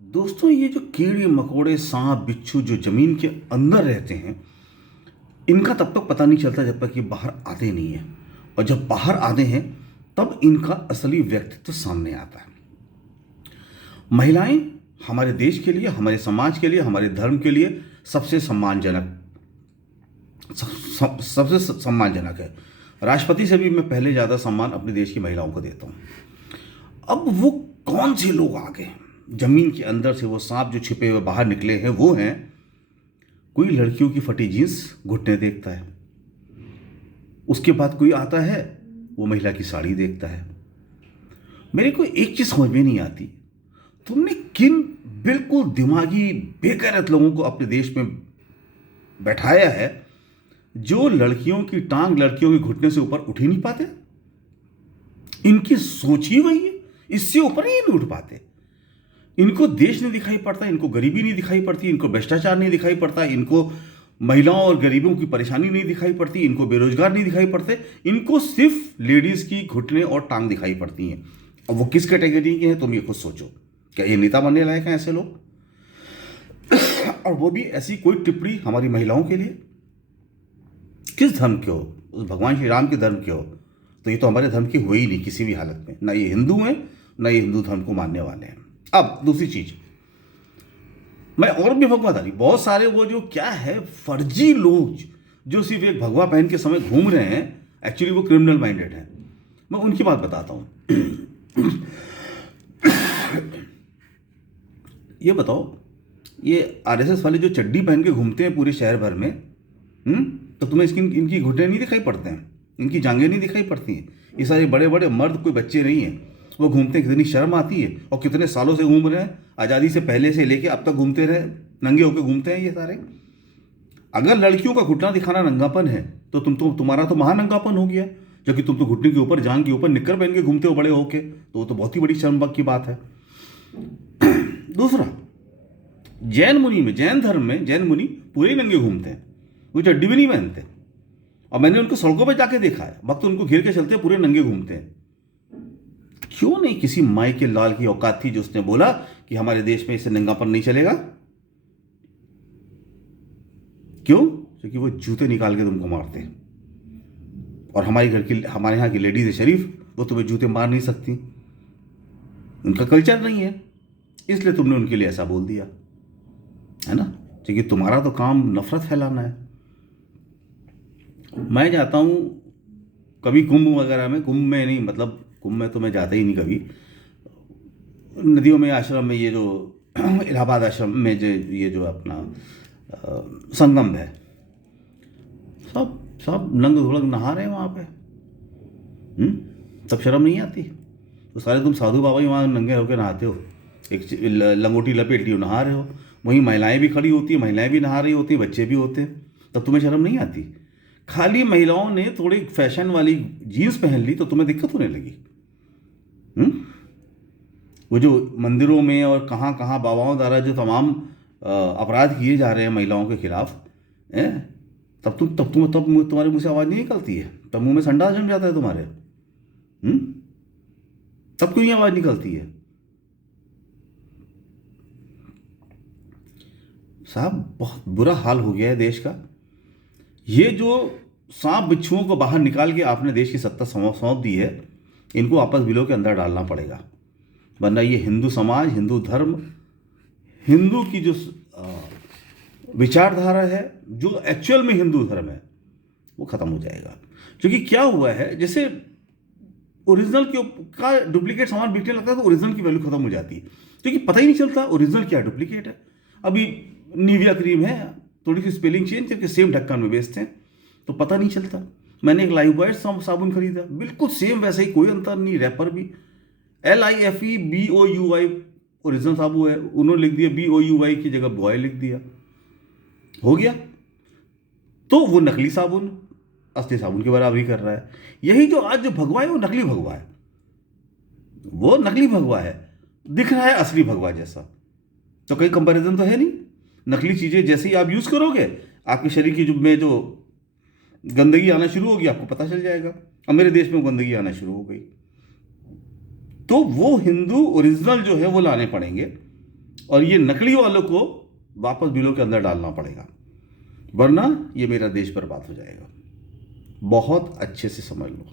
दोस्तों, ये जो कीड़े मकोड़े सांप बिच्छू जो जमीन के अंदर रहते हैं, इनका तब तक पता नहीं चलता जब तक ये बाहर आते नहीं हैं। और जब बाहर आते हैं तब इनका असली व्यक्तित्व सामने आता है। महिलाएं हमारे देश के लिए, हमारे समाज के लिए, हमारे धर्म के लिए सबसे सम्मानजनक सबसे सम्मानजनक है। राष्ट्रपति से भी मैं पहले ज़्यादा सम्मान अपने देश की महिलाओं को देता हूँ। अब वो कौन से लोग आ गए जमीन के अंदर से, वो सांप जो छिपे हुए बाहर निकले हैं, वो हैं कोई लड़कियों की फटी जींस घुटने देखता है, उसके बाद कोई आता है वो महिला की साड़ी देखता है। मेरे को एक चीज समझ में नहीं आती, तुमने किन बिल्कुल दिमागी बेगैरत लोगों को अपने देश में बैठाया है जो लड़कियों की टांग लड़कियों के घुटने से ऊपर उठ ही नहीं पाते। इनकी सोच ही वही है, इससे ऊपर ही नहीं उठ पाते। इनको देश नहीं दिखाई पड़ता, इनको गरीबी नहीं दिखाई पड़ती, इनको भ्रष्टाचार नहीं दिखाई पड़ता, इनको महिलाओं और गरीबों की परेशानी नहीं दिखाई पड़ती, इनको बेरोजगार नहीं दिखाई पड़ते। इनको सिर्फ लेडीज की घुटने और टांग दिखाई पड़ती हैं। अब वो किस कैटेगरी के हैं तुम ये खुद सोचो। क्या ये नेता बनने लायक हैं ऐसे लोग? और वो भी ऐसी कोई टिप्पणी हमारी महिलाओं के लिए? किस धर्म के हो? उस भगवान श्री राम के धर्म के हो? तो ये तो हमारे धर्म के हुए ही नहीं किसी भी हालत में। ना ये हिंदू हैं, ना ये हिंदू धर्म को मानने वाले हैं। अब दूसरी चीज, मैं और भी भगवा धारी बहुत सारे वो जो क्या है फर्जी लोग जो सिर्फ एक भगवा पहन के समय घूम रहे हैं, एक्चुअली वो क्रिमिनल माइंडेड हैं। मैं उनकी बात बताता हूं। ये बताओ, ये आरएसएस वाले जो चड्डी पहन के घूमते हैं पूरे शहर भर में, तो तुम्हें इनकी घुटने नहीं दिखाई पड़ते हैं? इनकी जांघें नहीं दिखाई पड़ती हैं? ये सारे बड़े बड़े मर्द कोई बच्चे नहीं हैं। वो घूमते हैं, कितनी शर्म आती है। और कितने सालों से घूम रहे हैं, आज़ादी से पहले से लेके अब तक घूमते रहे, नंगे होकर घूमते हैं ये सारे। अगर लड़कियों का घुटना दिखाना नंगापन है तो तुम्हारा तो महानंगापन हो गया, जबकि तुम तो घुटने के ऊपर, जांघ के ऊपर निक्कर पहन के घूमते हो बड़े होके, तो वो तो बहुत ही बड़ी शर्म की बात है। दूसरा, जैन धर्म में जैन मुनि पूरे ही नंगे घूमते हैं, वो चड्डी भी नहीं पहनते। और मैंने उनको सड़कों पर जाके देखा है, भक्त उनको घेर के चलते पूरे नंगे घूमते हैं। क्यों नहीं किसी माई के लाल की औकात थी जो उसने बोला कि हमारे देश में इससे नंगापन नहीं चलेगा? क्यों? क्योंकि वो जूते निकाल के तुमको मारते हैं। और हमारे यहाँ की लेडीज शरीफ, वो तुम्हें जूते मार नहीं सकती, उनका कल्चर नहीं है, इसलिए तुमने उनके लिए ऐसा बोल दिया, है ना? क्योंकि तुम्हारा तो काम नफरत फैलाना है। मैं जाता हूँ कभी कुंभ वगैरह में, कुंभ में नहीं, मतलब कुंभ में तो मैं जाता ही नहीं कभी। नदियों में, आश्रम में, ये जो इलाहाबाद आश्रम में जो ये जो अपना संगम है, सब सब नंग धुड़ंग नहा रहे हैं वहाँ पे। तब शर्म नहीं आती? तो सारे तुम साधु बाबा ही वहाँ नंगे होकर नहाते हो, एक लंगोटी लपेटी हो, नहा रहे हो। वहीं महिलाएं भी खड़ी होती हैं, महिलाएं भी नहा रही होती हैं, बच्चे भी होते हैं, तब तुम्हें शर्म नहीं आती? खाली महिलाओं ने थोड़ी फैशन वाली जीन्स पहन ली तो तुम्हें दिक्कत होने लगी। वो जो मंदिरों में और कहाँ कहाँ बाबाओं द्वारा जो तमाम अपराध किए जा रहे हैं महिलाओं के खिलाफ, तब तुम्हारे मुंह से आवाज़ नहीं निकलती है? तब मुंह में संडास जम जाता है तुम्हारे? तब क्यों नहीं आवाज़ निकलती है? साहब, बहुत बुरा हाल हो गया है देश का। ये जो सांप बिच्छुओं को बाहर निकाल के आपने देश की सत्ता सौंप दी है, इनको आपस बिलों के अंदर डालना पड़ेगा, वरना ये हिंदू समाज, हिंदू धर्म, हिंदू की जो विचारधारा है, जो एक्चुअल में हिंदू धर्म है, वो खत्म हो जाएगा। क्योंकि क्या हुआ है, जैसे ओरिजिनल का डुप्लीकेट सामान बिकने लगता है तो ओरिजिनल की वैल्यू खत्म हो जाती है, क्योंकि पता ही नहीं चलता ओरिजिनल क्या डुप्लीकेट है। अभी निविया क्रीम है, थोड़ी सी स्पेलिंग चेंज करके सेम ढक्कन में बेचते हैं तो पता नहीं चलता। मैंने एक लाइफबॉय साबुन खरीदा, बिल्कुल सेम वैसे ही, कोई अंतर नहीं, रैपर भी LIFEBOUY ओरिजिनल साबुन है, उन्होंने लिख दिया BOUY की जगह बॉय लिख दिया, हो गया। तो वो नकली साबुन असली साबुन की बराबरी कर रहा है। यही जो आज जो भगवा है वो नकली भगवा है, वो नकली भगवा है, दिख रहा है असली भगवा जैसा, तो कोई कंपैरिजन तो है नहीं। नकली चीज़ें जैसे ही आप यूज़ करोगे, आपके शरीर की में जो गंदगी आना शुरू होगी, आपको पता चल जाएगा। अब मेरे देश में गंदगी आना शुरू हो गई, तो वो हिंदू ओरिजिनल जो है वो लाने पड़ेंगे, और ये नकली वालों को वापस बिलों के अंदर डालना पड़ेगा, वरना ये मेरा देश बर्बाद हो जाएगा। बहुत अच्छे से समझ लो।